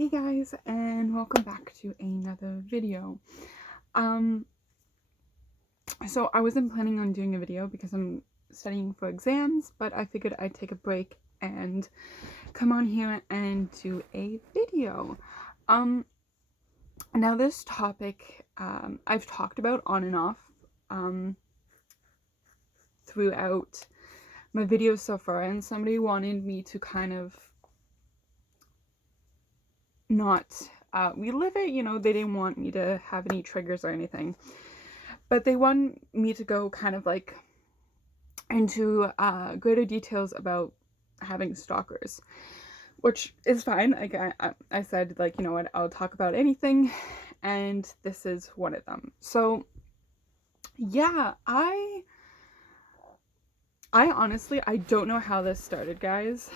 Hey guys, and welcome back to another video. So I wasn't planning on doing a video because I'm studying for exams, but I figured I'd take a break and come on here and do a video. Now this topic, I've talked about on and off, throughout my videos so far, and somebody wanted me to kind of not relive it, they didn't want me to have any triggers or anything. But they want me to go kind of like into greater details about having stalkers, which is fine. Like I said, like, you know what, I'll talk about anything, and this is one of them. So yeah, I honestly, I don't know how this started, guys,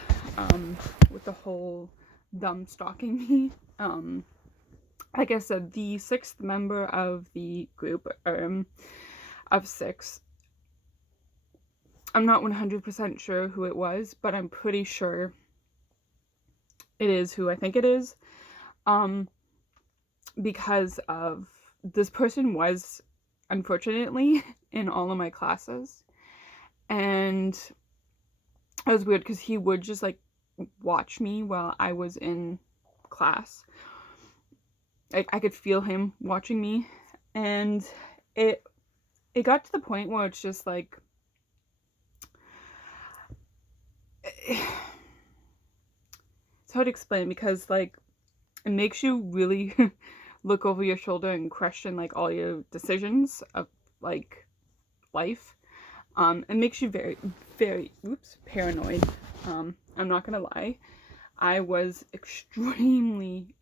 with the whole them stalking me. Like I said, the sixth member of the group, of six, I'm not 100% sure who it was, but I'm pretty sure it is who I think it is, because of this person was, unfortunately, in all of my classes, and it was weird because he would just like watch me while I was in class. I could feel him watching me, and it got to the point where it's just like, it's hard to explain because like it makes you really look over your shoulder and question like all your decisions of like life. It makes you very, very paranoid. I'm not gonna lie, I was extremely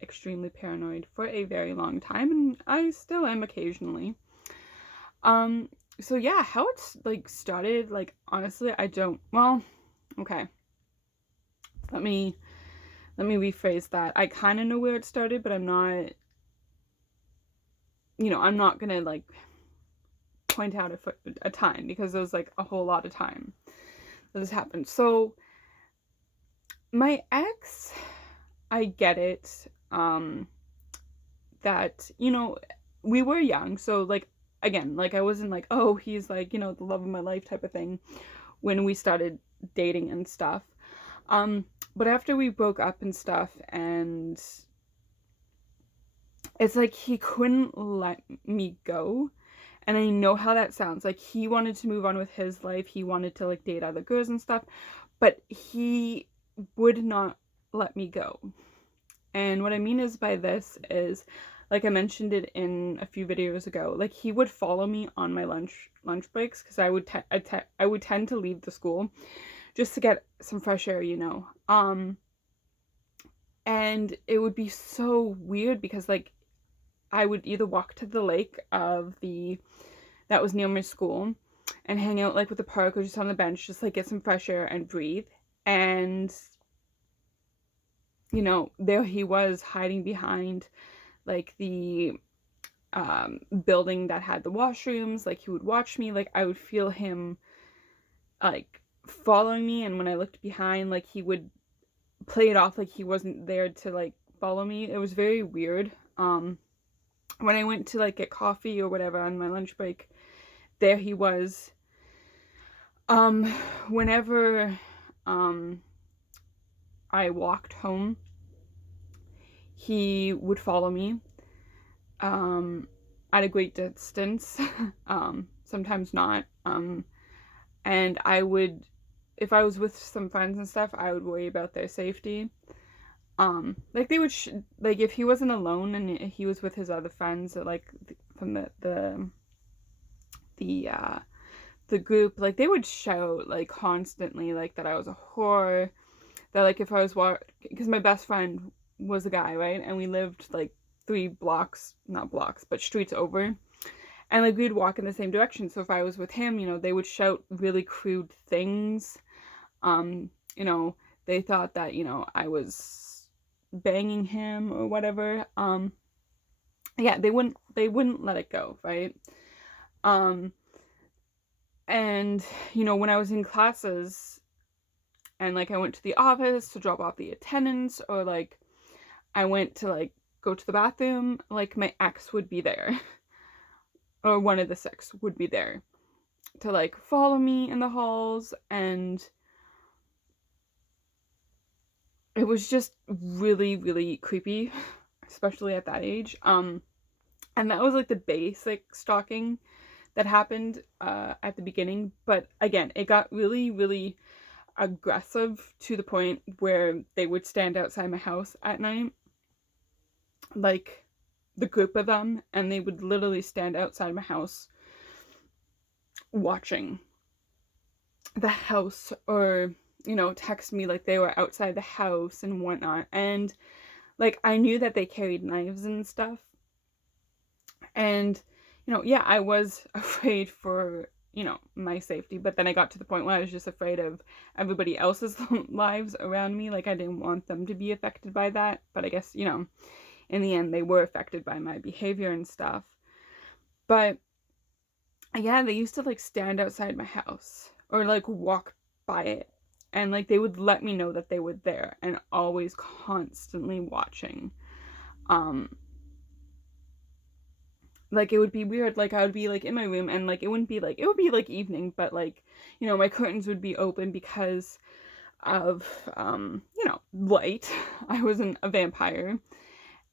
paranoid for a very long time, and I still am occasionally. So yeah, how it's like started, like honestly, I don't, well, okay, let me rephrase that. I kind of know where it started, but I'm not, I'm not gonna like point out a time, because there was like a whole lot of time that this happened. So my ex, I get it, that, we were young, so like, again, like I wasn't like, oh, he's like, the love of my life type of thing when we started dating and stuff. But after we broke up and stuff, and it's like he couldn't let me go. And I know how that sounds. Like, he wanted to move on with his life. He wanted to like date other girls and stuff, but he would not let me go. And what I mean is by this is, like I mentioned it in a few videos ago, like he would follow me on my lunch breaks, because I would tend to leave the school just to get some fresh air, and it would be so weird because like I would either walk to the lake that was near my school and hang out like with the park, or just on the bench, just like get some fresh air and breathe. And there he was hiding behind like the building that had the washrooms. Like he would watch me, like I would feel him like following me, and when I looked behind, like he would play it off like he wasn't there to like follow me. It was very weird. When I went to like get coffee or whatever on my lunch break, there he was. Whenever I walked home, he would follow me at a great distance, sometimes not. And I would, if I was with some friends and stuff, I would worry about their safety. Like they would, like if he wasn't alone and he was with his other friends, or like from the group, like they would shout like constantly like that I was a whore, that like if I was because my best friend was a guy, right, and we lived like 3 blocks, not blocks, but streets over, and like we'd walk in the same direction. So if I was with him, they would shout really crude things. They thought that I was banging him or whatever. Yeah, they wouldn't let it go, right? And when I was in classes and like I went to the office to drop off the attendance, or like I went to like go to the bathroom, like my ex would be there, or one of the six would be there to like follow me in the halls, and it was just really, really creepy, especially at that age. And that was like the basic stalking that happened at the beginning, but again, it got really, really aggressive to the point where they would stand outside my house at night, like the group of them, and they would literally stand outside my house watching the house, or text me like they were outside the house and whatnot. And like I knew that they carried knives and stuff, and yeah, I was afraid for my safety, but then I got to the point where I was just afraid of everybody else's lives around me. Like I didn't want them to be affected by that, but I guess in the end they were affected by my behavior and stuff. But yeah, they used to like stand outside my house or like walk by it, and like they would let me know that they were there and always constantly watching. Like it would be weird, like I would be like in my room, and like it would be like evening, but like my curtains would be open because of light. I wasn't a vampire,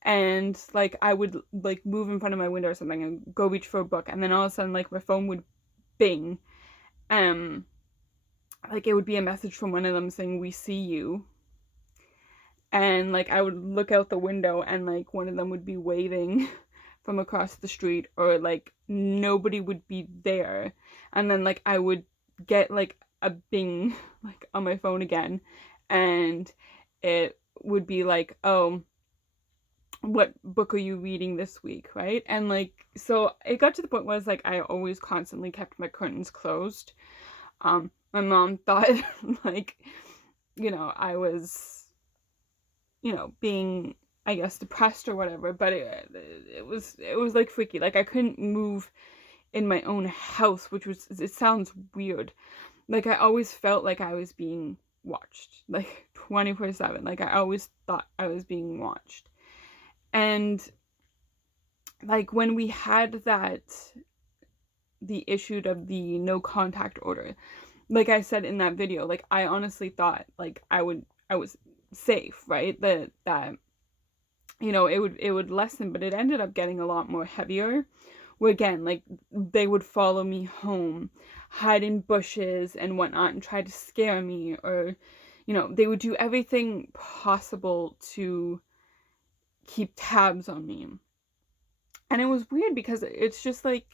and like I would like move in front of my window or something and go reach for a book, and then all of a sudden like my phone would bing. Like it would be a message from one of them saying, "We see you." And like I would look out the window, and like one of them would be waving from across the street, or like nobody would be there. And then like I would get like a bing like on my phone again, and it would be like, "Oh, what book are you reading this week?" Right? And like so it got to the point where it's like I always constantly kept my curtains closed. My mom thought like I was being, I guess, depressed or whatever, but it was like freaky. Like I couldn't move in my own house, which was, it sounds weird. Like I always felt like I was being watched, like 24/7. Like I always thought I was being watched. And like when we had the issue of the no contact order, like I said in that video, like I honestly thought like I was safe, right? That it would lessen, but it ended up getting a lot more heavier. Where again, like they would follow me home, hide in bushes and whatnot, and try to scare me, or they would do everything possible to keep tabs on me. And it was weird because it's just like,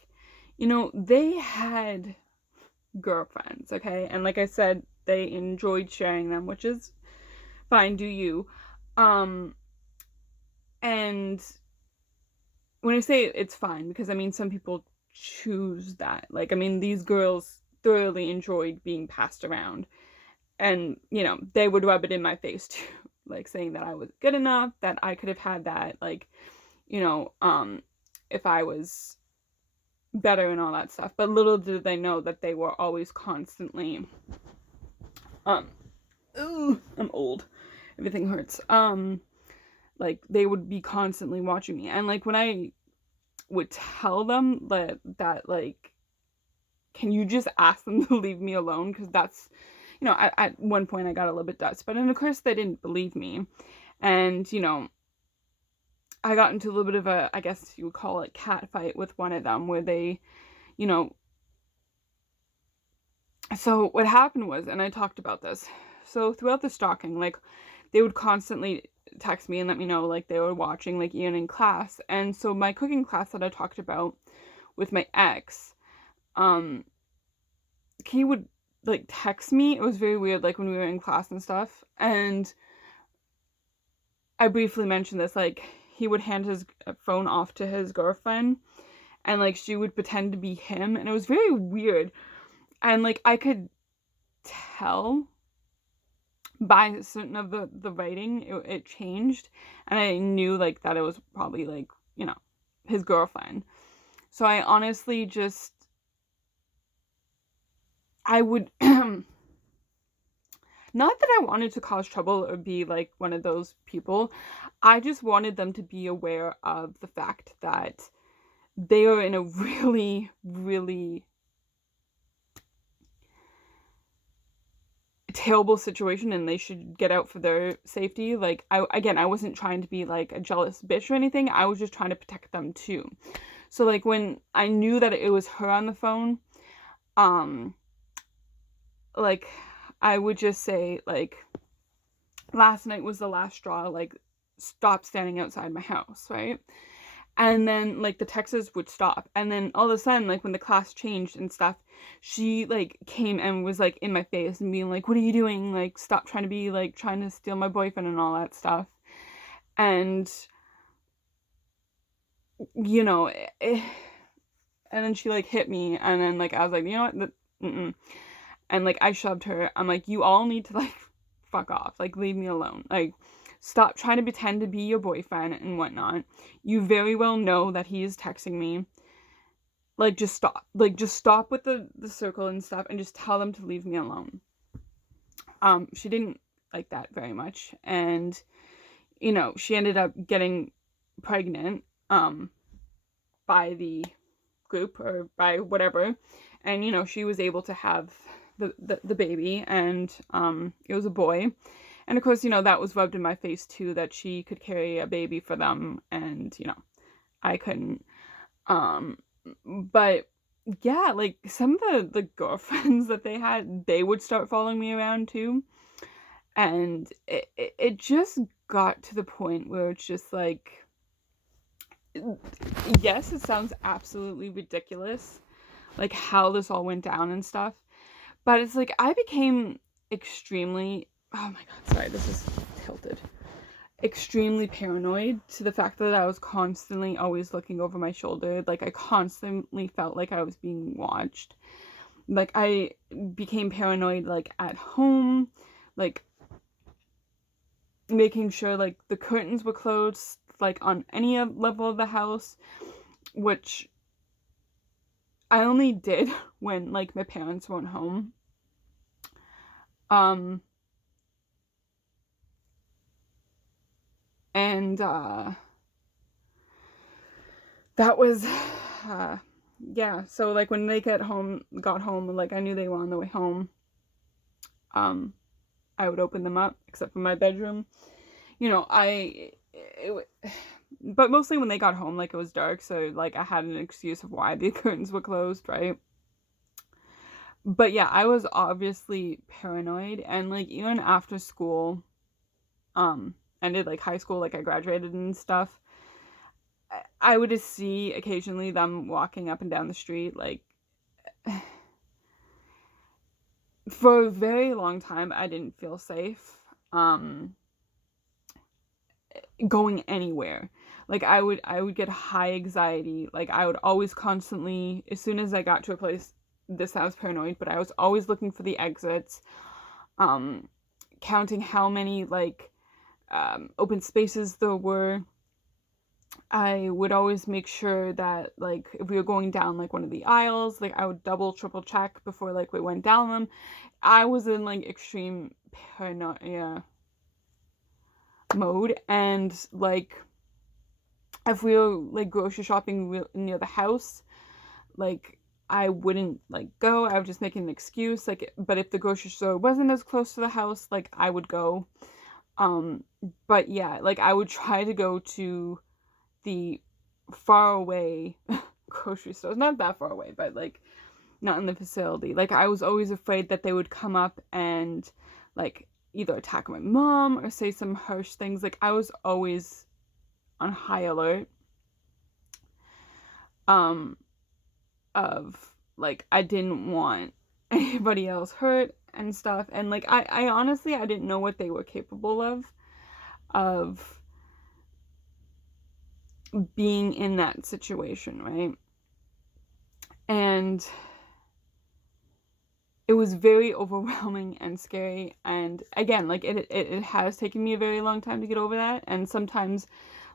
they had girlfriends, okay? And like I said, they enjoyed sharing them, which is fine, do you. And when I say it's fine, because I mean some people choose that. Like I mean these girls thoroughly enjoyed being passed around, and they would rub it in my face too, like saying that I was good enough, that I could have had that, like if I was better and all that stuff. But little did they know that they were always constantly ooh, I'm old, everything hurts. Like they would be constantly watching me, and like when I would tell them that like, can you just ask them to leave me alone, because that's at one point I got a little bit desperate, and of course they didn't believe me. And I got into a little bit of a, I guess you would call it, cat fight with one of them, where they so what happened was, and I talked about this, so throughout the stalking, like they would constantly text me and let me know like they were watching, like even in class. And so my cooking class that I talked about with my ex, he would like text me. It was very weird, like when we were in class and stuff. And I briefly mentioned this, like he would hand his phone off to his girlfriend, and like she would pretend to be him, and it was very weird. And like I could tell by certain of the writing, it changed, and I knew like that it was probably like his girlfriend. So I honestly I would Not that I wanted to cause trouble or be like one of those people. I just wanted them to be aware of the fact that they are in a really, really terrible situation and they should get out for their safety. Like, I wasn't trying to be like a jealous bitch or anything. I was just trying to protect them too. So like when I knew that it was her on the phone, like I would just say like, last night was the last straw, like stop standing outside my house, right? And then like the texts would stop, and then all of a sudden, like when the class changed and stuff, she like came and was like in my face and being like, what are you doing, like stop trying to be like trying to steal my boyfriend and all that stuff. And you know and then she like hit me, and then like I was like, you know what, mm-mm. And like I shoved her. I'm like, you all need to like fuck off, like leave me alone, like stop trying to pretend to be your boyfriend and whatnot. You very well know that he is texting me. Like, just stop. Like, just stop with the circle and stuff and just tell them to leave me alone. She didn't like that very much. And, you know, she ended up getting pregnant, by the group or by whatever. And, you know, she was able to have the baby, and, it was a boy. And of course, you know, that was rubbed in my face too, that she could carry a baby for them and, you know, I couldn't. But yeah, like some of the girlfriends that they had, they would start following me around too. And it just got to the point where it's just like, yes, it sounds absolutely ridiculous, like how this all went down and stuff. But it's like, I became extremely, oh my god, sorry, this is tilted. Extremely paranoid to the fact that I was constantly always looking over my shoulder. Like, I constantly felt like I was being watched. Like, I became paranoid, like, at home. Like, making sure, like, the curtains were closed, like, on any level of the house. Which I only did when, like, my parents weren't home. And that was yeah, so like when they got home, like I knew they were on the way home, I would open them up, except for my bedroom. You know, but mostly when they got home, like it was dark, so like I had an excuse of why the curtains were closed, right? But yeah, I was obviously paranoid, and like even after school, ended, like high school, like I graduated and stuff, I would just see occasionally them walking up and down the street, like for a very long time I didn't feel safe going anywhere. Like I would get high anxiety. Like I would always constantly, as soon as I got to a place, this sounds paranoid, but I was always looking for the exits, counting how many like open spaces there were. I would always make sure that like if we were going down like one of the aisles, like I would double triple check before like we went down them. I was in like extreme paranoia mode. And like if we were like grocery shopping near the house, like I wouldn't like go. I would just make an excuse, like, but if the grocery store wasn't as close to the house, like I would go. But yeah, like I would try to go to the far away grocery stores, not that far away, but like not in the facility. Like I was always afraid that they would come up and like either attack my mom or say some harsh things. Like I was always on high alert of like I didn't want anybody else hurt and stuff. And like I honestly, I didn't know what they were capable of being in that situation, right? And it was very overwhelming and scary. And again, like it has taken me a very long time to get over that. And sometimes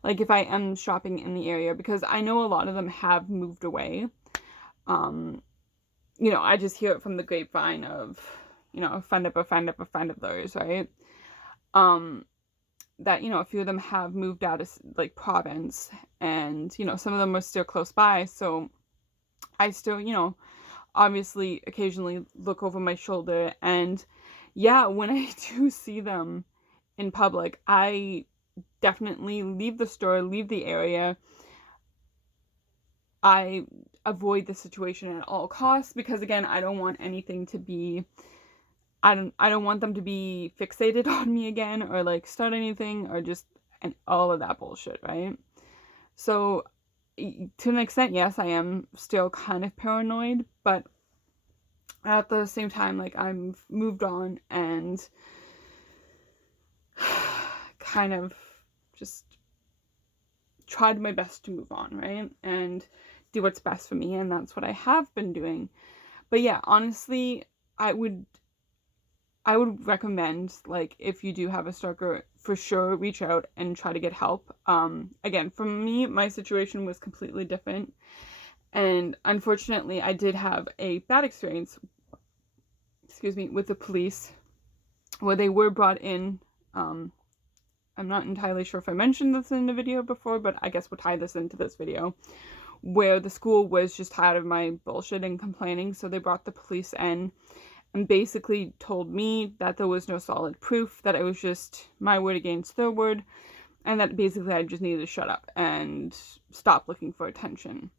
like if I am shopping in the area, because I know a lot of them have moved away, you know, I just hear it from the grapevine of, you know, a friend of theirs, right? That, you know, a few of them have moved out of like province, and, you know, some of them are still close by. So I still, you know, obviously occasionally look over my shoulder, and yeah, when I do see them in public, I definitely leave the store, leave the area. I avoid the situation at all costs, because again, I don't want anything to be, I don't want them to be fixated on me again, or like start anything, or just, and all of that bullshit, right? So to an extent, yes, I am still kind of paranoid, but at the same time, like, I've moved on and kind of just tried my best to move on, right? And do what's best for me, and that's what I have been doing. But yeah, honestly, I would recommend, like, if you do have a stalker, for sure reach out and try to get help. Again, for me, my situation was completely different, and unfortunately I did have a bad experience, excuse me, with the police, where they were brought in. I'm not entirely sure if I mentioned this in the video before, but I guess we'll tie this into this video, where the school was just tired of my bullshit and complaining, so they brought the police in and basically told me that there was no solid proof, that it was just my word against their word, and that basically I just needed to shut up and stop looking for attention.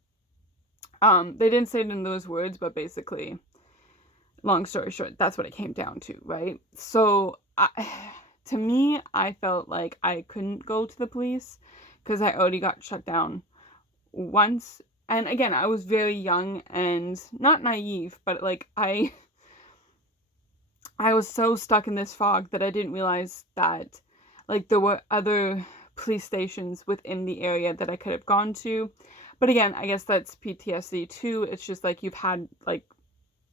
They didn't say it in those words, but basically, long story short, that's what it came down to, right? So, to me, I felt like I couldn't go to the police because I already got shut down once. And again, I was very young and not naive, but like, I was so stuck in this fog that I didn't realize that, like, there were other police stations within the area that I could have gone to. But again, I guess that's PTSD too. It's just like, you've had, like,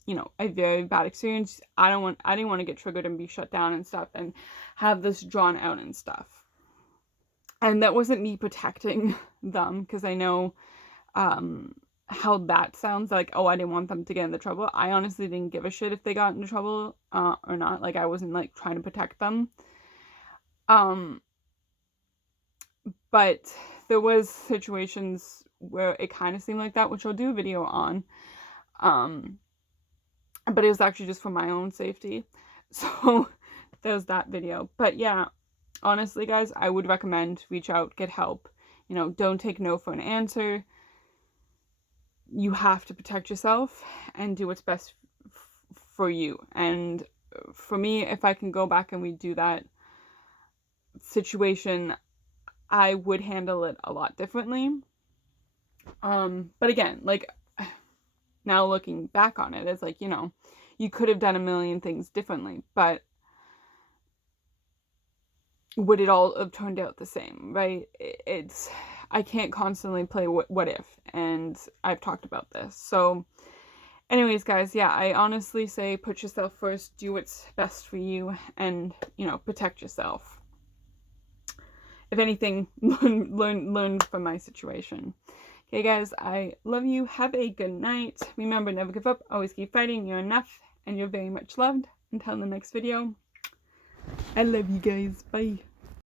you know, a very bad experience. I didn't want to get triggered and be shut down and stuff and have this drawn out and stuff. And that wasn't me protecting them, because I know how that sounds, like, oh, I didn't want them to get into trouble. I honestly didn't give a shit if they got into trouble or not. Like, I wasn't, like, trying to protect them. But there was situations where it kind of seemed like that, which I'll do a video on. But it was actually just for my own safety. So there's that video. But yeah, honestly, guys, I would recommend reach out, get help. You know, don't take no for an answer. You have to protect yourself and do what's best for you. And for me, if I can go back and redo that situation, I would handle it a lot differently. But again, like, now looking back on it, it's like, you know, you could have done a million things differently, but would it all have turned out the same, right? I can't constantly play what if, and I've talked about this. So anyways, guys, yeah, I honestly say put yourself first, do what's best for you, and, you know, protect yourself. If anything, learn from my situation. Okay, guys, I love you. Have a good night. Remember, never give up. Always keep fighting. You're enough, and you're very much loved. Until the next video, I love you guys. Bye.